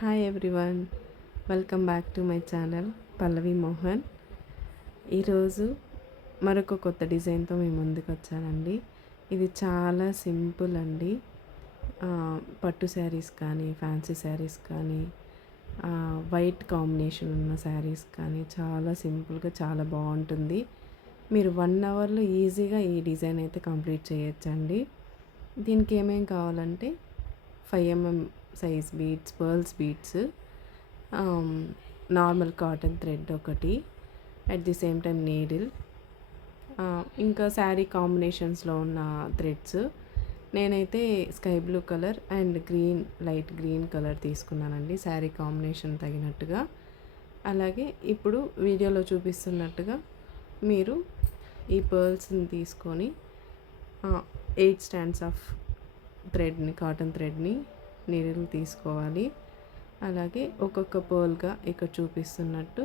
Hi everyone, welcome back to my channel Pallavi Mohan. ఈరోజు మరొక కొత్త డిజైన్తో మేము ముందుకు వచ్చానండి. ఇది చాలా సింపుల్ అండి. పట్టు శారీస్ కానీ, ఫ్యాన్సీ శారీస్ కానీ, వైట్ కాంబినేషన్ ఉన్న శారీస్ కానీ చాలా సింపుల్గా చాలా బాగుంటుంది. మీరు 1 అవర్లో ఈజీగా ఈ డిజైన్ అయితే కంప్లీట్ చేయొచ్చండి. దీనికి ఏమేం కావాలంటే 5 mm size beads, pearls beads, normal cotton thread ఒకటి, at the same time needle, ఇంకా శారీ కాంబినేషన్స్లో ఉన్న థ్రెడ్స్. నేనైతే sky blue colour and green, light green colour తీసుకున్నానండి శారీ కాంబినేషన్ తగినట్టుగా. అలాగే ఇప్పుడు వీడియోలో చూపిస్తున్నట్టుగా మీరు ఈ పర్ల్స్ని తీసుకొని 8 స్టాండ్స్ ఆఫ్ థ్రెడ్ని, కాటన్ థ్రెడ్ని, నీడిల్ తీసుకోవాలి. అలాగే ఒక్కొక్క పర్ల్గా ఇక్కడ చూపిస్తున్నట్టు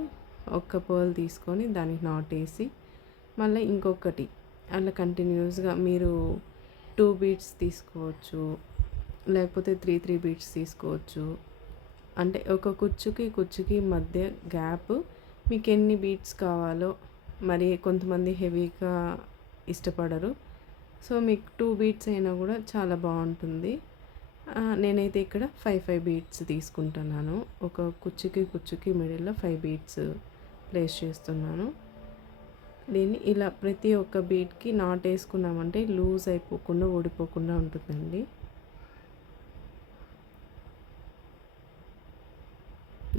ఒక్క పర్ల్ తీసుకొని దానికి నాట్ వేసి మళ్ళీ ఇంకొకటి అలా కంటిన్యూస్గా మీరు 2 బీడ్స్ తీసుకోవచ్చు, లేకపోతే 3 బీడ్స్ తీసుకోవచ్చు. అంటే ఒక కుచ్చుకి మధ్య గ్యాప్ మీకు ఎన్ని బీడ్స్ కావాలో. మరి కొంతమంది హెవీగా ఇష్టపడరు, సో మీకు 2 బీడ్స్ అయినా కూడా చాలా బాగుంటుంది. నేనైతే ఇక్కడ 5 బీడ్స్ తీసుకుంటున్నాను. ఒక కుచ్చుకి మిడిల్లో 5 బీడ్స్ ప్లేస్ చేస్తున్నాను. దీన్ని ఇలా ప్రతి ఒక్క బీడ్కి నాట్ వేసుకున్నామంటే లూజ్ అయిపోకుండా, ఊడిపోకుండా ఉంటుందండి.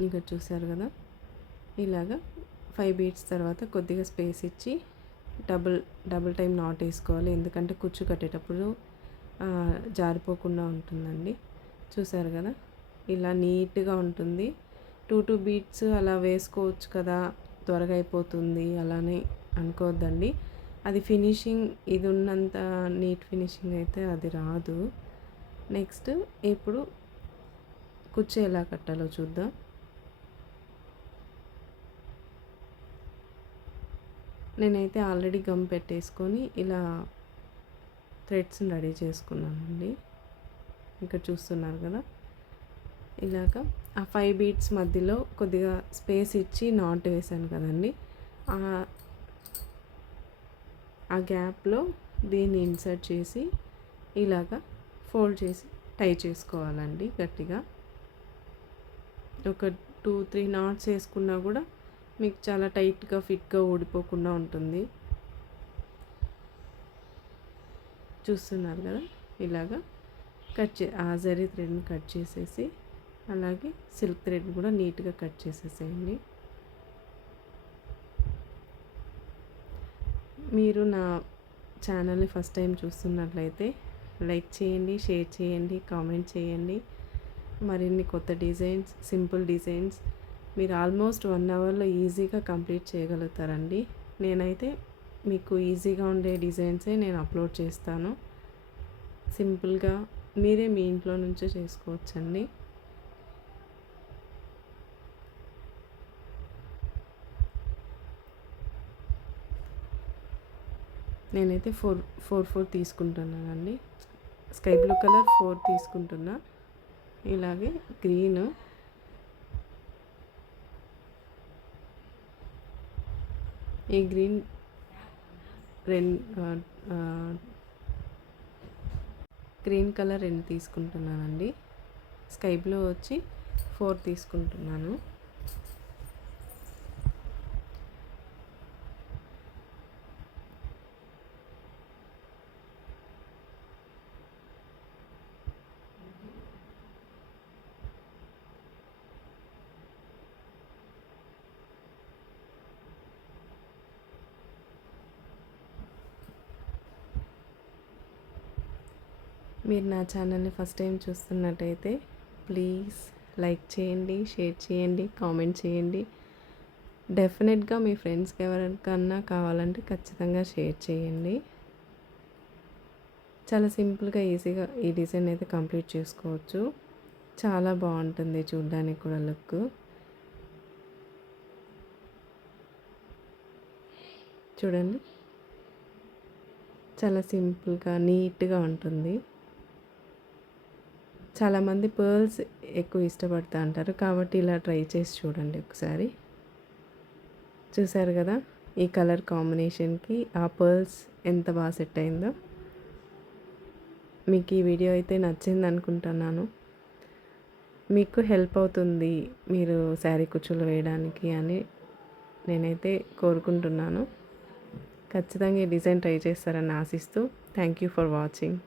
ఇంకా చూసారు కదా, ఇలాగా 5 బీడ్స్ తర్వాత కొద్దిగా స్పేస్ ఇచ్చి డబుల్ టైం నాట్ వేసుకోవాలి. ఎందుకంటే కుచ్చు కట్టేటప్పుడు జారిపోకుండా ఉంటుందండి. చూసారు కదా, ఇలా నీట్గా ఉంటుంది. 2 బీడ్స్ అలా వేసుకోవచ్చు కదా, త్వరగా అయిపోతుంది అలానే అనుకోవద్దండి. అది ఫినిషింగ్, ఇది ఉన్నంత నీట్ ఫినిషింగ్ అయితే అది రాదు. నెక్స్ట్ ఇప్పుడు కుచ్చు ఎలా కట్టాలో చూద్దాం. నేనైతే ఆల్రెడీ గమ్ పెట్టేసుకొని ఇలా థ్రెడ్స్ని రెడీ చేసుకున్నానండి. ఇక్కడ చూస్తున్నారు కదా, ఇలాగా ఆ 5 బీడ్స్ మధ్యలో కొద్దిగా స్పేస్ ఇచ్చి నాట్ వేసాను కదండి. ఆ గ్యాప్లో దీన్ని ఇన్సర్ట్ చేసి ఇలాగా ఫోల్డ్ చేసి టై చేసుకోవాలండి గట్టిగా. ఒక 2-3 నాట్స్ వేసుకున్నా కూడా మీకు చాలా టైట్గా, ఫిట్గా ఊడిపోకుండా ఉంటుంది. చూస్తున్నారు కదా, ఇలాగా ఆ జరీ థ్రెడ్ని కట్ చేసేసి అలాగే సిల్క్ థ్రెడ్ కూడా నీట్గా కట్ చేసేసేయండి. మీరు నా ఛానల్ని ఫస్ట్ టైం చూస్తున్నట్లయితే లైక్ చేయండి, షేర్ చేయండి, కామెంట్ చేయండి. మరిన్ని కొత్త డిజైన్స్, సింపుల్ డిజైన్స్ మీరు ఆల్మోస్ట్ 1 అవర్లో ఈజీగా కంప్లీట్ చేయగలుగుతారండి. నేనైతే మీకు ఈజీగా ఉండే డిజైన్సే నేను అప్లోడ్ చేస్తాను. సింపుల్గా మీరే మీ ఇంట్లో నుంచే చేసుకోవచ్చండి. నేనైతే 4 తీసుకుంటున్నానండి. స్కై బ్లూ కలర్ 4 తీసుకుంటున్నా. ఇలాగే గ్రీన్, ఈ గ్రీన్ గ్రీన్ కలర్ 2 తీసుకుంటున్నానండి. స్కై బ్లూ వచ్చి 4 తీసుకుంటున్నాను. మీరు నా ఛానల్ని ఫస్ట్ టైం చూస్తున్నట్టయితే ప్లీజ్ లైక్ చేయండి, షేర్ చేయండి, కామెంట్ చేయండి. డెఫినెట్గా మీ ఫ్రెండ్స్కి ఎవరికన్నా కావాలంటే ఖచ్చితంగా షేర్ చేయండి. చాలా సింపుల్గా, ఈజీగా ఈ డిజైన్ అయితే కంప్లీట్ చేసుకోవచ్చు. చాలా బాగుంటుంది చూడడానికి కూడా లుక్. చూడండి, చాలా సింపుల్గా, నీట్గా ఉంటుంది. చాలామంది పర్ల్స్ ఎక్కువ ఇష్టపడతా అంటారు, కాబట్టి ఇలా ట్రై చేసి చూడండి ఒకసారి. చూసారు కదా ఈ కలర్ కాంబినేషన్కి ఆ పర్ల్స్ ఎంత బాగా సెట్ అయిందో. మీకు ఈ వీడియో అయితే నచ్చింది అనుకుంటున్నాను. మీకు హెల్ప్ అవుతుంది మీరు శారీ కుచ్చులు వేయడానికి అని నేనైతే కోరుకుంటున్నాను. ఖచ్చితంగా ఈ డిజైన్ ట్రై చేస్తారని ఆశిస్తూ థ్యాంక్ యూ ఫర్ వాచింగ్.